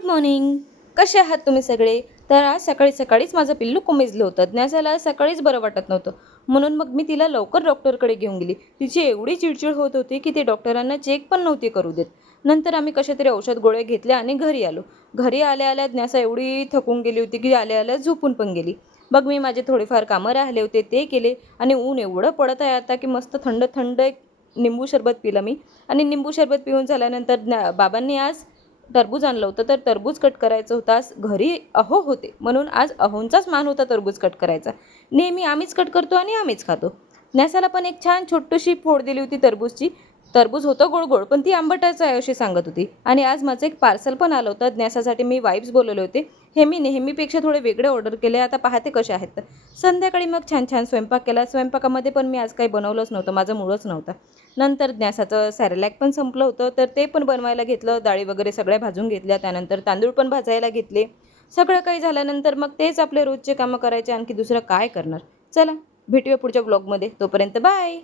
Good morning. कसे आहात तुम्ही सगळे? तर आज सकाळी सकाळीच माझं पिल्लू कोमेजलं होतं. ज्ञासाला सकाळीच बरं वाटत नव्हतं, म्हणून मग मी तिला लवकर डॉक्टरकडे घेऊन गेली. तिची एवढी चिडचिड होत होती की ती डॉक्टरांना चेक पण नव्हती करू देत. नंतर आम्ही कशा तरी औषध गोळ्या घेतल्या आणि घरी आलो. घरी आल्या आल्या ज्ञासा एवढी थकून गेली होती की आल्या आल्या झोपून पण गेली. मग मी माझे थोडेफार कामं राहिले होते ते केले आणि ऊन एवढं पडत आहे आता की मस्त थंड थंड एक निंबू सरबत पिलं मी. आणि निंबू सरबत पिऊन झाल्यानंतर बाबांनी आज टरबूज आणलं होतं, तर टरबूज कट करायचं होतं. आज घरी अहो होते, म्हणून आज अहोंचाच मान होता टरबूज कट करायचा. नेहमी आम्हीच कट करतो आणि आम्हीच खातो. न्यासाला पण एक छान छोटीशी फोड दिली होती टरबूजची. टरबूज होतं गोड गोड, पण ती आंबटाचं आहे अशी सांगत होती. आणि आज माझं एक पार्सल पण आलं होतं. न्यासासाठी मी वाईप्स बोलवले होते. हे मी नेहमीपेक्षा थोडे वेगळे ऑर्डर केले. आता पाहते कसे आहेत तर. संध्याकाळी मग छान छान स्वयंपाक केला. स्वयंपाकामध्ये पण मी आज काही बनवलंच नव्हतं, माझं मूडच नव्हतं. नंतर न्यासाचं सॅरेलॅक पण संपलं होतं, तर ते पण बनवायला घेतलं. डाळी वगैरे सगळ्या भाजून घेतल्या. त्यानंतर तांदूळ पण भाजायला घेतले. सगळं काही झाल्यानंतर मग तेच आपले रोजचे कामं करायचे. आणखी दुसरं काय करणार. चला भेटूया पुढच्या ब्लॉगमध्ये. तोपर्यंत बाय.